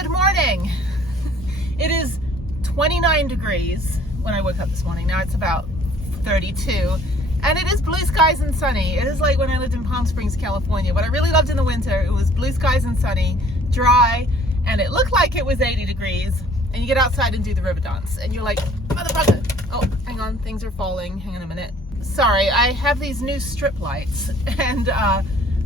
Good morning. It is 29 degrees when I woke up this morning. Now it's about 32 and it is blue skies and sunny. It is like when I lived in Palm Springs, California. What I really loved in the winter, it was blue skies and sunny, dry, and it looked like it was 80 degrees. And you get outside and do the river dance and you're like, motherfucker. Oh, hang on, things are falling. Hang on a minute. Sorry, I have these new strip lights and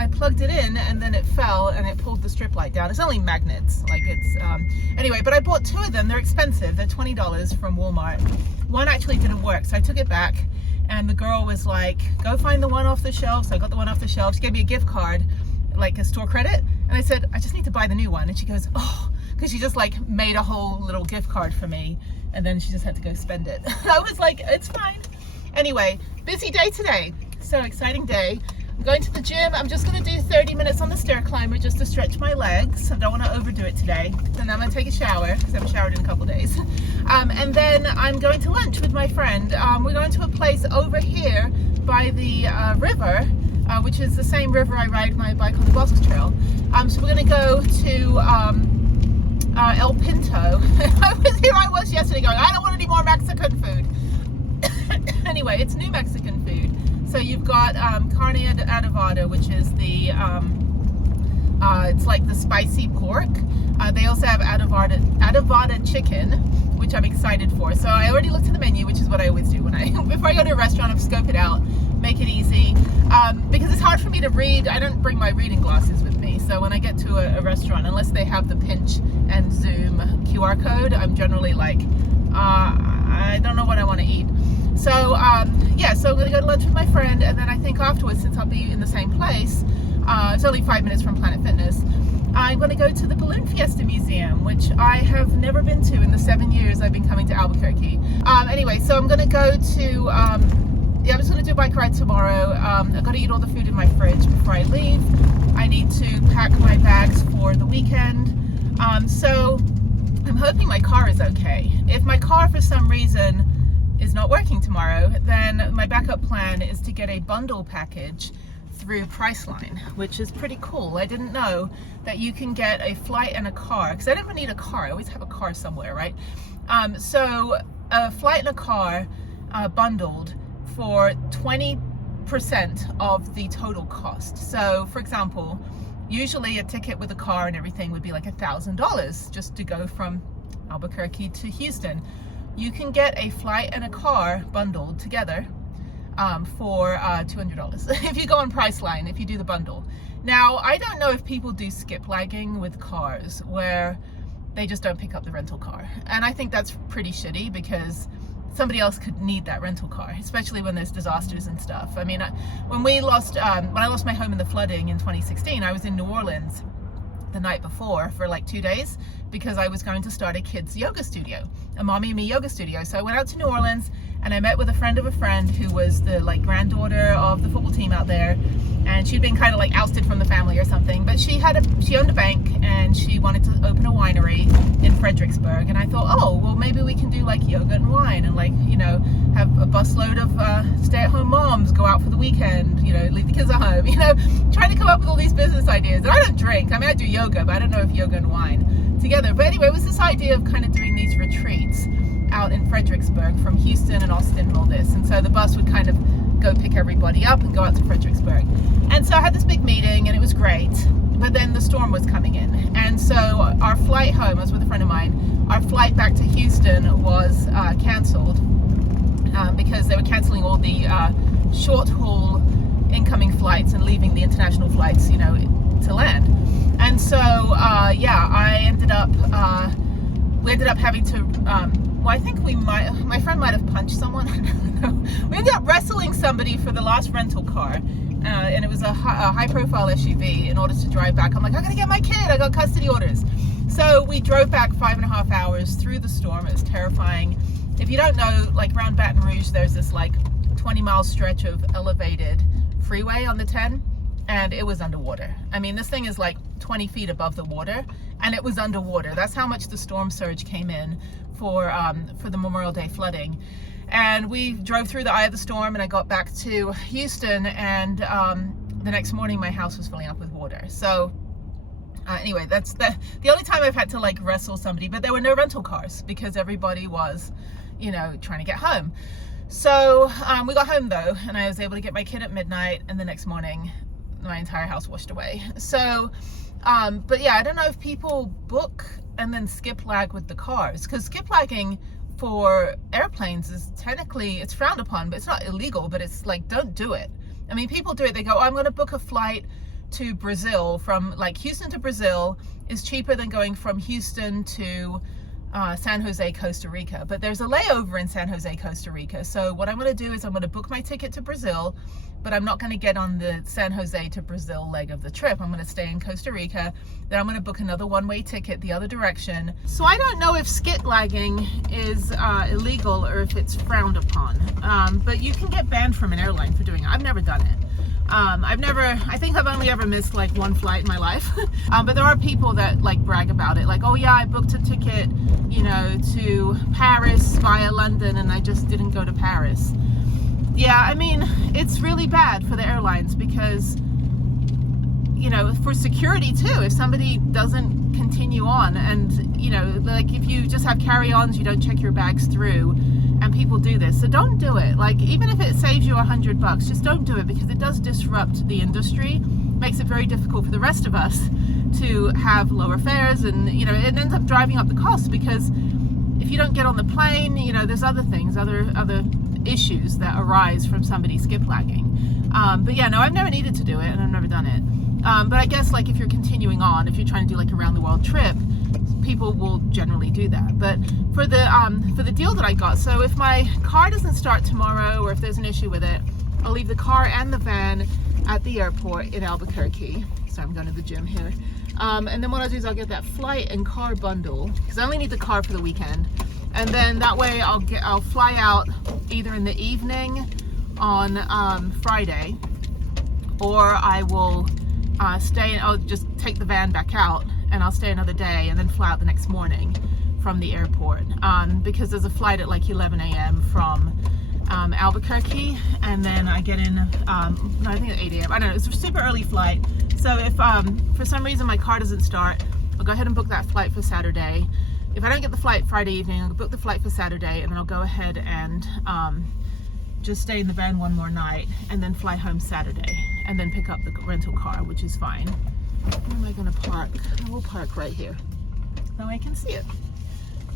I plugged it in and then it fell and it pulled the strip light down. It's only magnets, like it's, anyway, but I bought two of them. They're expensive. They're $20 from Walmart. One actually didn't work, so I took it back and the girl was like, go find the one off the shelf. So I got the one off the shelf. She gave me a gift card, like a store credit. And I said, I just need to buy the new one. And she goes, oh, because she just like made a whole little gift card for me. And then she just had to go spend it. I was like, it's fine. Anyway, busy day today. So exciting day. I'm going to the gym. I'm just going to do 30 minutes on the stair climber just to stretch my legs. I don't want to overdo it today. Then I'm going to take a shower because I haven't showered in a couple days. And then I'm going to lunch with my friend. We're going to a place over here by the river, which is the same river I ride my bike on the Bosques Trail. So we're going to go to El Pinto. Here I was yesterday going, I don't want any more Mexican food. Anyway, it's new Mexican food. So you've got carne adobada, which is the, it's like the spicy pork. They also have adobada chicken, which I'm excited for. So I already looked at the menu, which is what I always do when before I go to a restaurant, I scope it out, make it easy. Because it's hard for me to read. I don't bring my reading glasses with me. So when I get to a restaurant, unless they have the pinch and zoom QR code, I'm generally like, I don't know what I want to eat. So yeah, so I'm gonna go to lunch with my friend, and then I think afterwards, since I'll be in the same place, it's only 5 minutes from Planet Fitness, I'm gonna go to the Balloon Fiesta Museum, which I have never been to in the 7 years I've been coming to Albuquerque. Anyway, so I'm gonna go to, yeah, I'm just gonna do a bike ride tomorrow. I've gotta eat all the food in my fridge before I leave. I need to pack my bags for the weekend. So I'm hoping my car is okay. If my car for some reason is not working tomorrow, then my backup plan is to get a bundle package through Priceline, which is pretty cool. I didn't know that you can get a flight and a car, because I never need a car. I always have a car somewhere, right? So a flight and a car bundled for 20% of the total cost. So for example, usually a ticket with a car and everything would be like $1,000 just to go from Albuquerque to Houston. You can get a flight and a car bundled together for $200 if you go on Priceline, if you do the bundle. Now, I don't know if people do skip lagging with cars where they just don't pick up the rental car. And I think that's pretty shitty because somebody else could need that rental car, especially when there's disasters and stuff. I mean, when I lost my home in the flooding in 2016, I was in New Orleans the night before for like 2 days because I was going to start a kids yoga studio, a mommy and me yoga studio. So I went out to New Orleans and I met with a friend of a friend who was the like granddaughter of the football team out there, and she'd been kind of like ousted from the family or something, but she owned a bank and she wanted to open a winery in Fredericksburg. And I thought, oh well, maybe we can do like yoga and wine and like, you know, have a busload of stay-at-home moms go out for the weekend, you know, leave the kids at home, you know, trying to come up with all these business ideas. And I don't drink. I mean, I do yoga, but I don't know if yoga and wine together. But anyway, it was this idea of kind of doing these retreats out in Fredericksburg from Houston and Austin and all this. And so the bus would kind of go pick everybody up and go out to Fredericksburg. And so I had this big meeting and it was great, but then the storm was coming in. And so our flight home, I was with a friend of mine, our flight back to Houston was canceled because they were canceling all the short haul incoming flights and leaving the international flights, you know, to land. And so, yeah, we ended up having to, well, I think my friend might have punched someone. I don't know. We ended up wrestling somebody for the last rental car. And it was a high profile SUV in order to drive back. I'm like, I gotta get my kid. I got custody orders. So we drove back 5.5 hours through the storm. It was terrifying. If you don't know, like around Baton Rouge, there's this like 20-mile stretch of elevated freeway on the 10. And it was underwater. I mean, this thing is like 20 feet above the water, and it was underwater. That's how much the storm surge came in for the Memorial Day flooding. And we drove through the eye of the storm, and I got back to Houston, and the next morning my house was filling up with water. So Anyway, that's the only time I've had to like wrestle somebody, but there were no rental cars because everybody was, you know, trying to get home. So we got home though, and I was able to get my kid at midnight, and the next morning my entire house washed away. So but yeah, I don't know if people book and then skip lag with the cars, because skip lagging for airplanes is technically, it's frowned upon, but it's not illegal, but it's like, don't do it. I mean, people do it. They go, oh, I'm going to book a flight to Brazil, from like Houston to Brazil is cheaper than going from Houston to San Jose, Costa Rica. But there's a layover in San Jose, Costa Rica. So what I'm going to do is I'm going to book my ticket to Brazil, but I'm not going to get on the San Jose to Brazil leg of the trip. I'm going to stay in Costa Rica. Then I'm going to book another one-way ticket the other direction. So I don't know if skip lagging is illegal or if it's frowned upon. But you can get banned from an airline for doing it. I've never done it. I think I've only ever missed like one flight in my life. But there are people that like brag about it. Like, oh yeah, I booked a ticket, you know, to Paris via London and I just didn't go to Paris. Yeah, I mean, it's really bad for the airlines because, you know, for security too, if somebody doesn't continue on and, you know, like if you just have carry-ons, you don't check your bags through, and people do this. So don't do it. Like, even if it saves you $100, just don't do it, because it does disrupt the industry, makes it very difficult for the rest of us to have lower fares, and, you know, it ends up driving up the cost, because if you don't get on the plane, you know, there's other things, other issues that arise from somebody skip lagging. But yeah, no, I've never needed to do it, and I've never done it. But I guess like if you're continuing on, if you're trying to do like a round the world trip, people will generally do that. But for the deal that I got, so if my car doesn't start tomorrow, or if there's an issue with it, I'll leave the car and the van at the airport in Albuquerque. So I'm going to the gym here. And then what I'll do is I'll get that flight and car bundle, because I only need the car for the weekend. And then that way I'll fly out either in the evening on Friday, or I will I'll just take the van back out and I'll stay another day and then fly out the next morning from the airport, because there's a flight at like 11 a.m. from Albuquerque, and then I get in, no, I think at 8 a.m. I don't know, it's a super early flight. So if for some reason my car doesn't start, I'll go ahead and book that flight for Saturday. If I don't get the flight Friday evening, I'll book the flight for Saturday, and then I'll go ahead and just stay in the van one more night and then fly home Saturday and then pick up the rental car, which is fine. Where am I going to park? I will park right here. That way I can see it.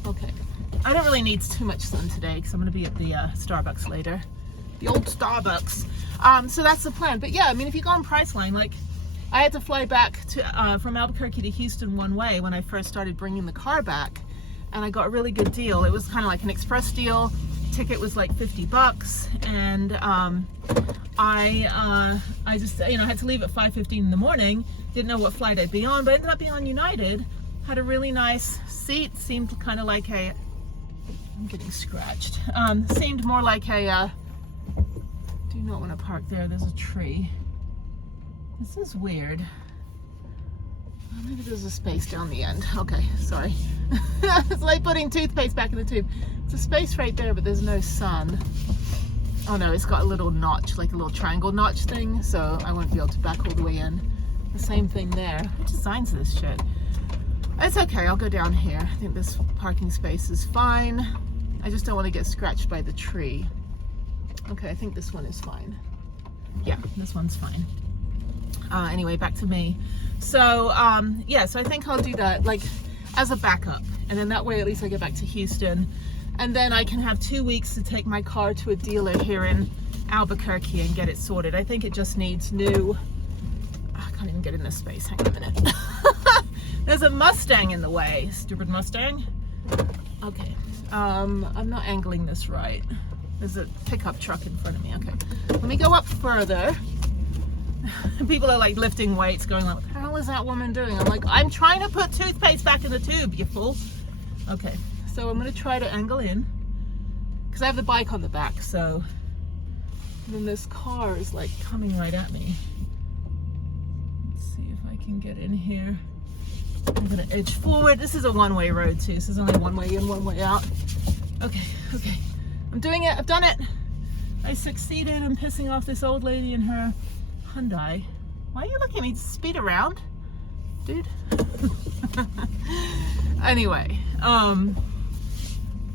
Okay. I don't really need too much sun today because I'm going to be at the Starbucks later. The old Starbucks. So that's the plan. But yeah, I mean, if you go on Priceline, like I had to fly back to from Albuquerque to Houston one way when I first started bringing the car back, and I got a really good deal. It was kind of like an express deal. Ticket was like $50, and I just, you know, had to leave at 5:15 in the morning. Didn't know what flight I'd be on, but ended up being on United. Had a really nice seat. Seemed kind of like a, I'm getting scratched. Seemed more like a, do not want to park there. There's a tree. This is weird. Maybe there's a space down the end. Okay, sorry. It's like putting toothpaste back in the tube. It's a space right there, but there's no sun. Oh no, it's got a little notch, like a little triangle notch thing, so I won't be able to back all the way in. The same thing there. Who designs this shit? It's okay, I'll go down here. I think this parking space is fine. I just don't want to get scratched by the tree. Okay, I think this one is fine. Yeah, this one's fine. Anyway, back to me. So yeah, so I think I'll do that like as a backup, and then that way at least I get back to Houston, and then I can have 2 weeks to take my car to a dealer here in Albuquerque and get it sorted. I think it just needs new, I can't even get in this space, hang on a minute. There's a Mustang in the way, stupid Mustang. Okay, I'm not angling this right. There's a pickup truck in front of me. Okay, let me go up further. People are like lifting weights, going like, what the hell is that woman doing? I'm like, I'm trying to put toothpaste back in the tube, you fool. Okay, so I'm gonna try to angle in because I have the bike on the back, so then this car is like coming right at me. Let's see if I can get in here. I'm gonna edge forward. This is a one-way road too, so there's only one way in, one way out. Okay, okay, I'm doing it, I've done it. I succeeded in pissing off this old lady in her Hyundai. Why are you looking at me? Speed around. dude. Anyway,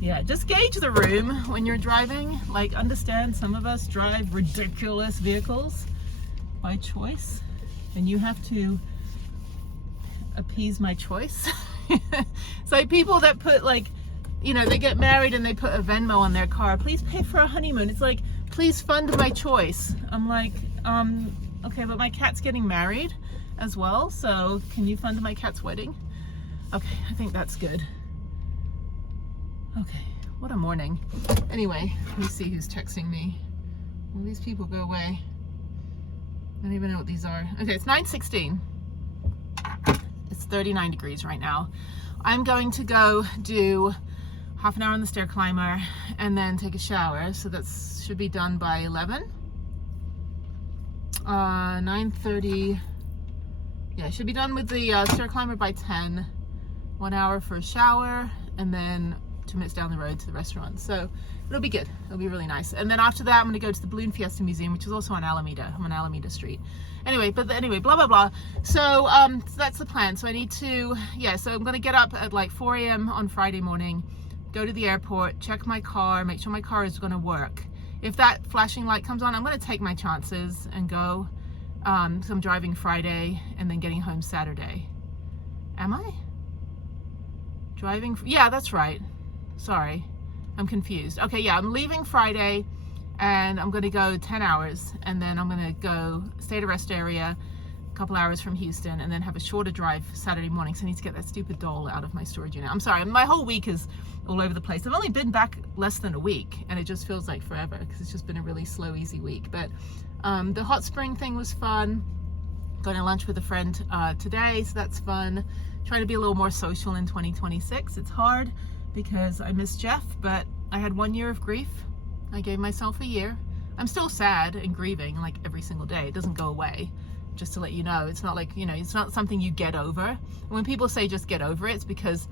yeah, just gauge the room when you're driving. Like, understand some of us drive ridiculous vehicles by choice, and you have to appease my choice. It's like people that put, like, you know, they get married and they put a Venmo on their car. Please pay for a honeymoon. It's like, please fund my choice. I'm like, okay, but my cat's getting married as well, so can you fund my cat's wedding? Okay, I think that's good. Okay, what a morning. Anyway, let me see who's texting me. Will these people go away? I don't even know what these are. Okay, it's 9:16. It's 39 degrees right now. I'm going to go do half an hour on the stair climber and then take a shower. So that should be done by 11. 9:30. Yeah, I should be done with the stair climber by 10. 1 hour for a shower, and then 2 minutes down the road to the restaurant. So it'll be good. It'll be really nice. And then after that, I'm going to go to the Balloon Fiesta Museum, which is also on Alameda. I'm on Alameda Street. Anyway, blah, blah, blah. So, so that's the plan. So I need to, yeah, so I'm going to get up at like 4 a.m. on Friday morning, go to the airport, check my car, make sure my car is going to work. If that flashing light comes on, I'm going to take my chances and go. So I'm driving Friday and then getting home Saturday. Am I? Driving? Yeah, that's right. Sorry, I'm confused. Okay, yeah, I'm leaving Friday and I'm gonna go 10 hours and then I'm gonna go stay at a rest area a couple hours from Houston and then have a shorter drive Saturday morning. So I need to get that stupid doll out of my storage unit. I'm sorry, my whole week is all over the place. I've only been back less than a week and it just feels like forever because it's just been a really slow, easy week. But the hot spring thing was fun. Going to lunch with a friend today, so that's fun. Trying to be a little more social in 2026. It's hard because I miss Jeff, but I had 1 year of grief. I gave myself a year. I'm still sad and grieving like every single day. It doesn't go away. Just to let you know, it's not like, you know, it's not something you get over. When people say just get over it, it's because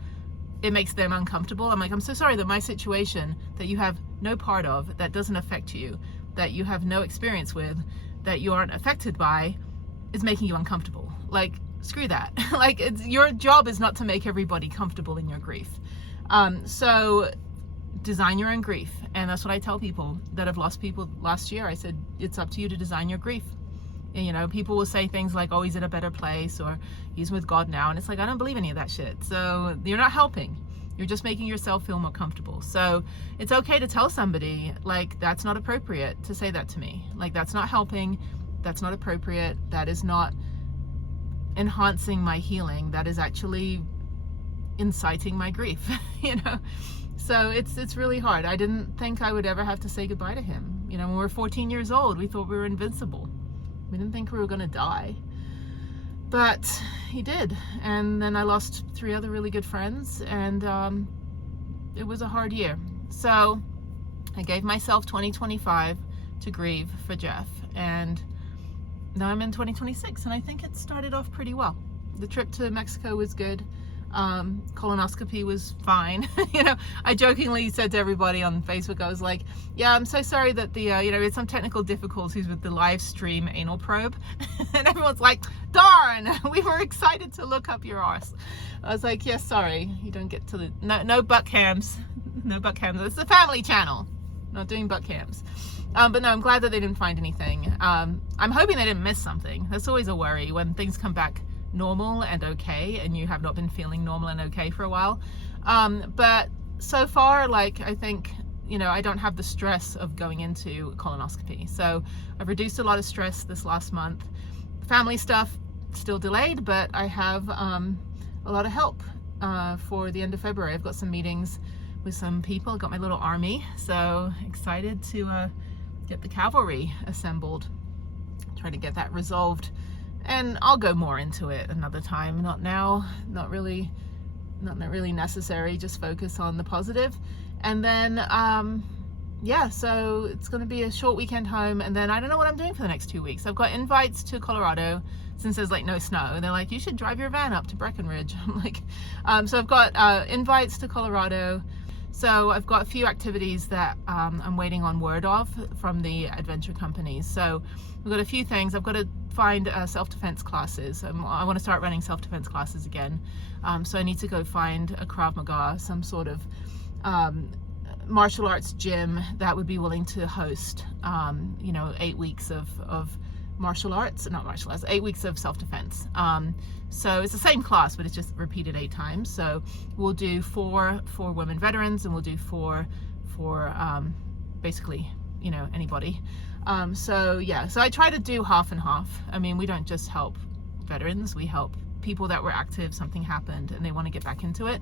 it makes them uncomfortable. I'm like, I'm so sorry that my situation that you have no part of, that doesn't affect you, that you have no experience with, that you aren't affected by, is making you uncomfortable. Like, screw that. Like, your job is not to make everybody comfortable in your grief. So design your own grief. And that's what I tell people that have lost people last year. I said, it's up to you to design your grief. And, you know, people will say things like, oh, he's in a better place, or he's with God now. And it's like, I don't believe any of that shit. So you're not helping. You're just making yourself feel more comfortable. So it's okay to tell somebody, like, that's not appropriate to say that to me. Like, that's not helping. That's not appropriate. That is not enhancing my healing. That is actually inciting my grief, you know? So it's really hard. I didn't think I would ever have to say goodbye to him. You know, when we were 14 years old, we thought we were invincible. We didn't think we were gonna die. But he did. And then I lost 3 other really good friends, and it was a hard year. So I gave myself 2025 to grieve for Jeff, and now I'm in 2026, and I think it started off pretty well. The trip to Mexico was good. Colonoscopy was fine. You know, I jokingly said to everybody on Facebook, I was like, yeah, I'm so sorry that the, you know, we had some technical difficulties with the live stream anal probe. And everyone's like, darn, we were excited to look up your arse. I was like, yes, sorry, you don't get to the, no butt cams. No butt cams. It's a family channel. Not doing butt cams. But no, I'm glad that they didn't find anything. I'm hoping they didn't miss something. That's always a worry when things come back normal and okay and you have not been feeling normal and okay for a while. But so far, like, I think, you know, I don't have the stress of going into colonoscopy. So I've reduced a lot of stress this last month. Family stuff still delayed, but I have a lot of help for the end of February. I've got some meetings with some people. I've got my little army, so excited to get the cavalry assembled, try to get that resolved. And I'll go more into it another time, not now, not really necessary, just focus on the positive. And then, yeah, so it's gonna be a short weekend home, and then I don't know what I'm doing for the next 2 weeks. I've got invites to Colorado, since there's like no snow. They're like, you should drive your van up to Breckenridge. I'm like, so I've got invites to Colorado, So I've got a few activities that I'm waiting on word of from the adventure companies. So we've got a few things. I've got to find self-defense classes. I want to start running self-defense classes again. So I need to go find a Krav Maga, some sort of martial arts gym that would be willing to host, 8 weeks of martial arts, not martial arts, 8 weeks of self-defense. So it's the same class, but it's just repeated 8 times. So we'll do 4 for women veterans, and we'll do 4 for basically, anybody. So I try to do half and half. I mean, we don't just help veterans, we help people that were active, something happened and they want to get back into it.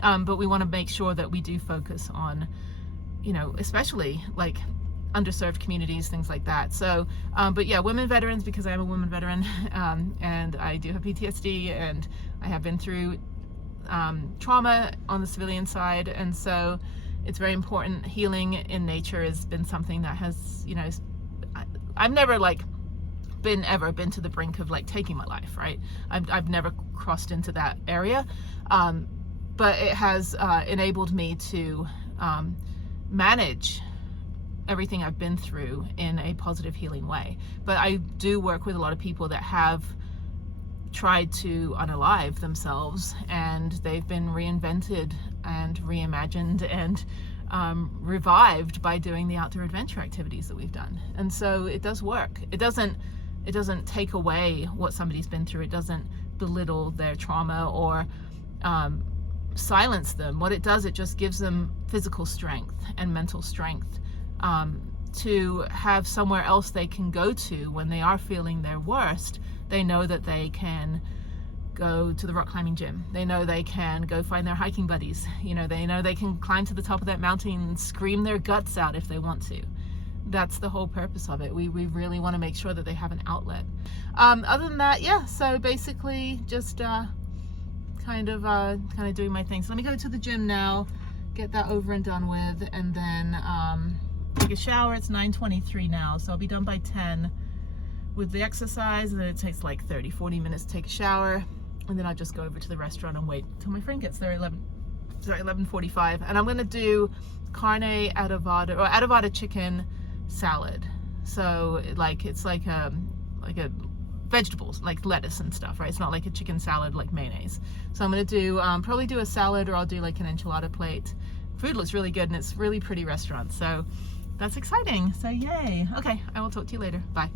But we want to make sure that we do focus on, especially like underserved communities, things like that. So, but yeah, women veterans, because I am a woman veteran, and I do have PTSD, and I have been through trauma on the civilian side, and so it's very important. Healing in nature has been something that has, I've never been to the brink of like taking my life, right? I've never crossed into that area, but it has enabled me to manage everything I've been through in a positive, healing way. But I do work with a lot of people that have tried to unalive themselves, and they've been reinvented and reimagined and revived by doing the outdoor adventure activities that we've done. And so it does work. It doesn't take away what somebody's been through. It doesn't belittle their trauma or silence them. What it does, it just gives them physical strength and mental strength to have somewhere else they can go to when they are feeling their worst. They know that they can go to the rock climbing gym. They know they can go find their hiking buddies. They know they can climb to the top of that mountain and scream their guts out if they want to. That's the whole purpose of it. We really want to make sure that they have an outlet. Other than that, yeah, so basically just kind of doing my thing. So let me go to the gym now, get that over and done with, and then take a shower. It's 9:23 now, so I'll be done by 10 with the exercise, and then it takes like 30-40 minutes to take a shower, and then I'll just go over to the restaurant and wait till my friend gets there 11:45, and I'm gonna do carne adobada, or adobada chicken salad. So it's like a vegetables, like lettuce and stuff, right? It's not like a chicken salad like mayonnaise. So I'm gonna do probably do a salad, or I'll do like an enchilada plate. Food looks really good, and it's really pretty restaurant, so that's exciting. So yay. Okay, I will talk to you later. Bye.